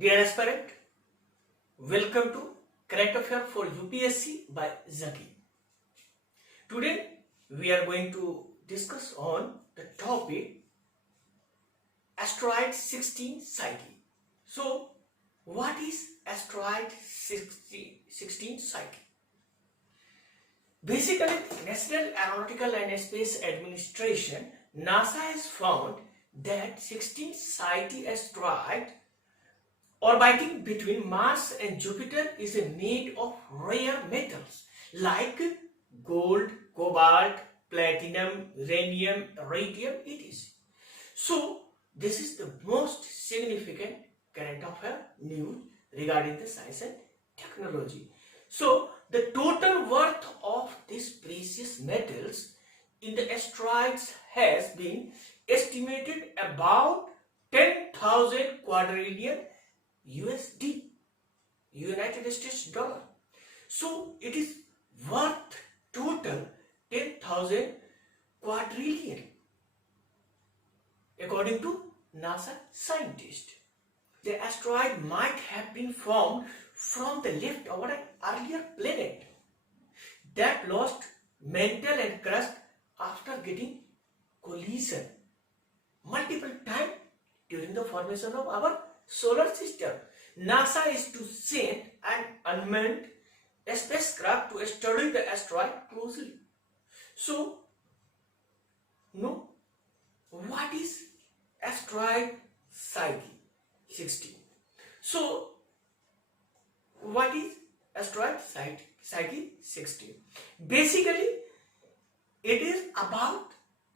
Dear aspirant, welcome to Current Affair for UPSC by Zaki. Today we are going to discuss on the topic asteroid 16 Psyche. So, what is asteroid 16 Psyche? Basically, National Aeronautical and Space Administration NASA has found that 16 Psyche asteroid orbiting between Mars and Jupiter is made of rare metals like gold, cobalt, platinum, uranium, radium, etc. So, this is the most significant current affair news regarding the science and technology. So, the total worth of these precious metals in the asteroids has been estimated about 10,000 quadrillion USD, United States dollar. So it is worth total 10,000 quadrillion according to NASA scientists. The asteroid might have been formed from the leftover an earlier planet that lost mantle and crust after getting collision multiple times during the formation of our solar system. NASA is to send an unmanned spacecraft to study the asteroid closely. So, what is asteroid Psyche 16? So, what is asteroid Psyche 16? Basically, it is about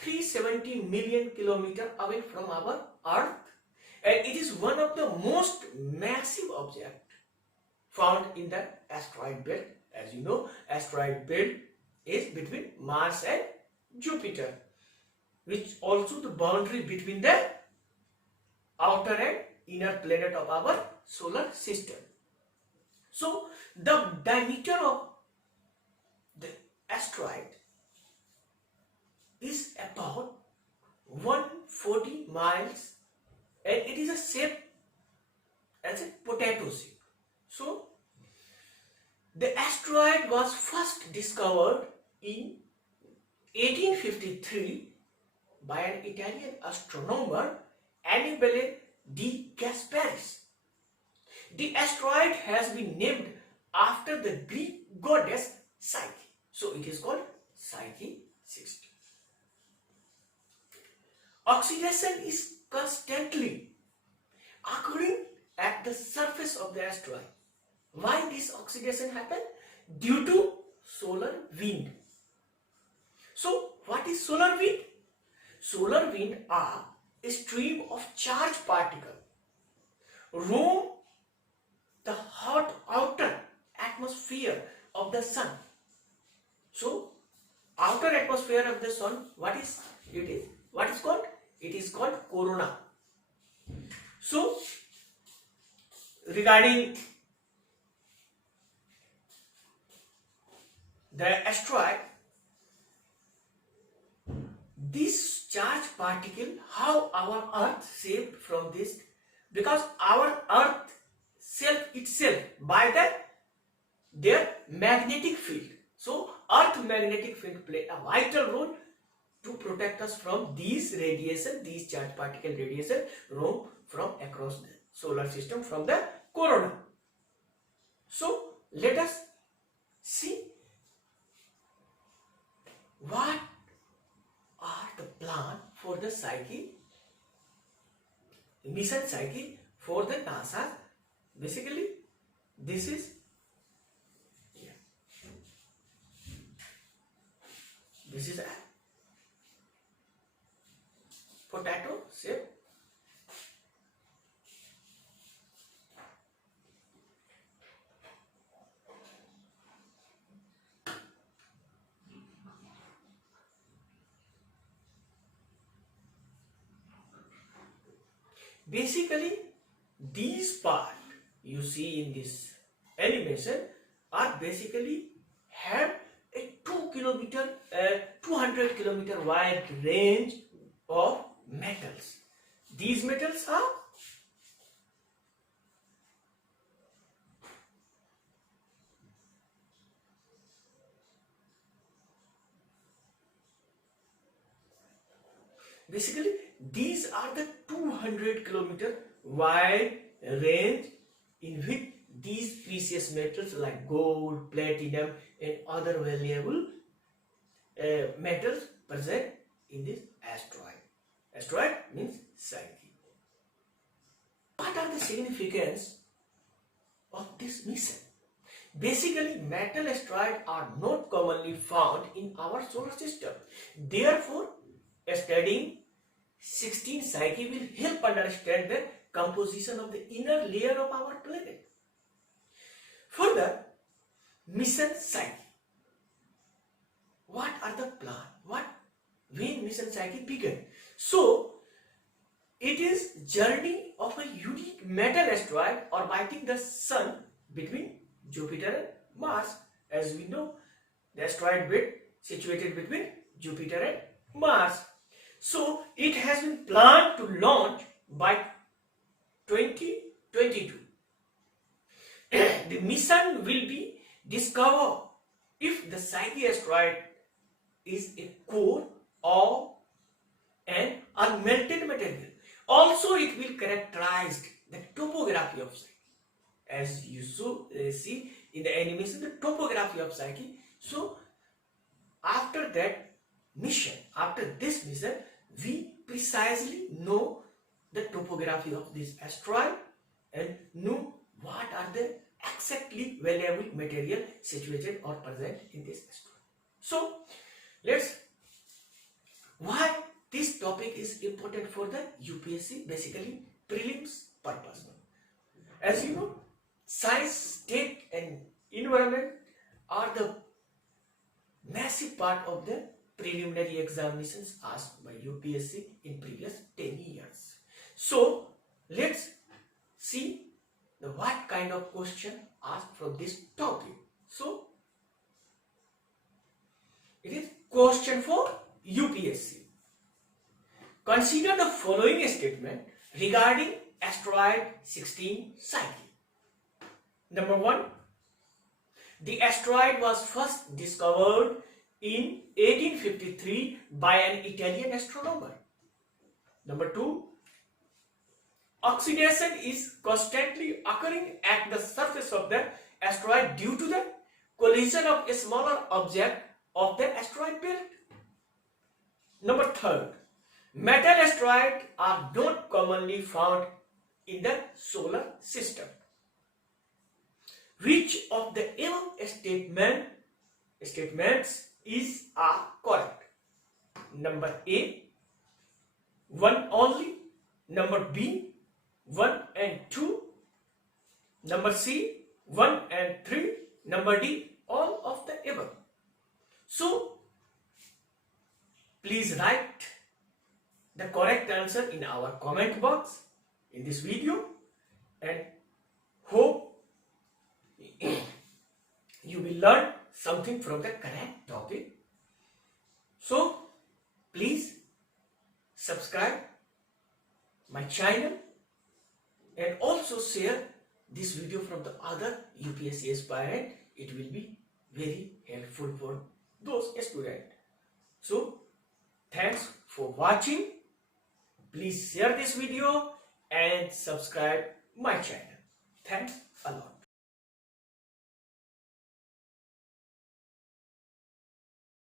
370 million kilometers away from our Earth, and it is one of the most massive objects found in the asteroid belt. As you know, asteroid belt is between Mars and Jupiter, which also the boundary between the outer and inner planet of our solar system. So, the diameter of the asteroid is about 140 miles, and it is a shape as a potato shape. So, the asteroid was first discovered in 1853 by an Italian astronomer, Annibale de Gasparis. The asteroid has been named after the Greek goddess Psyche. So, it is called Psyche 16. Oxidation is constantly occurring at the surface of the asteroid. Why this oxidation happen? Due to solar wind. So, what is solar wind? Solar wind are a stream of charged particles roam the hot outer atmosphere of the sun. So, outer atmosphere of the sun, what is it is? What is called? It is called corona. So, regarding the asteroid, this charged particle, how our Earth shaped from this, because our Earth itself by their magnetic field. So, Earth magnetic field play a vital role to protect us from these radiation, these charged particle radiation roam from across the solar system from the corona. So, let us see what are the plan for the Psyche, mission Psyche for the NASA. Basically, this is a potato shape. Basically, these part you see in this animation are basically have a 200 kilometer wide range of metals. These metals are Basically, these are the 200 kilometer wide range in which these precious metals like gold, platinum, and other valuable metals present in this asteroid. Asteroid means Psyche. What are the significance of this mission? Basically, metal asteroids are not commonly found in our solar system. Therefore, studying 16 Psyche will help understand the composition of the inner layer of our planet. Further, mission Psyche. What are the plans? When mission Psyche began? So, it is journey of a unique metal asteroid orbiting the Sun between Jupiter and Mars. As we know, the asteroid belt situated between Jupiter and Mars. So, it has been planned to launch by 2022. The mission will be discover if the Psyche asteroid is a core or an unmelted material. Also, it will characterize the topography of Psyche. As you see in the animation, the topography of Psyche. So, after this mission, we precisely know the topography of this asteroid and know what are the exactly valuable material situated or present in this asteroid. So, why this topic is important for the UPSC, basically prelims purpose. As you know, science, tech and environment are the massive part of the preliminary examinations asked by UPSC in previous 10 years. So, let's see what kind of question asked from this topic. So, it is question for UPSC. Consider the following statement regarding asteroid 16 Psyche. Number 1. The asteroid was first discovered in 1853 by an Italian astronomer. Number 2. Oxidation is constantly occurring at the surface of the asteroid due to the collision of a smaller object of the asteroid belt. Number 3. Metal asteroids are not commonly found in the solar system. Which of the above statements is correct? Number A, 1 only. Number B, 1 and 2. Number C, 1 and 3. Number D, all of the above. So, please write the correct answer in our comment box in this video, and hope you will learn something from the correct topic. So, please subscribe my channel and also share this video from the other UPSC aspirant. It will be very helpful for those students. So, thanks for watching. Please share this video and subscribe my channel. Thanks.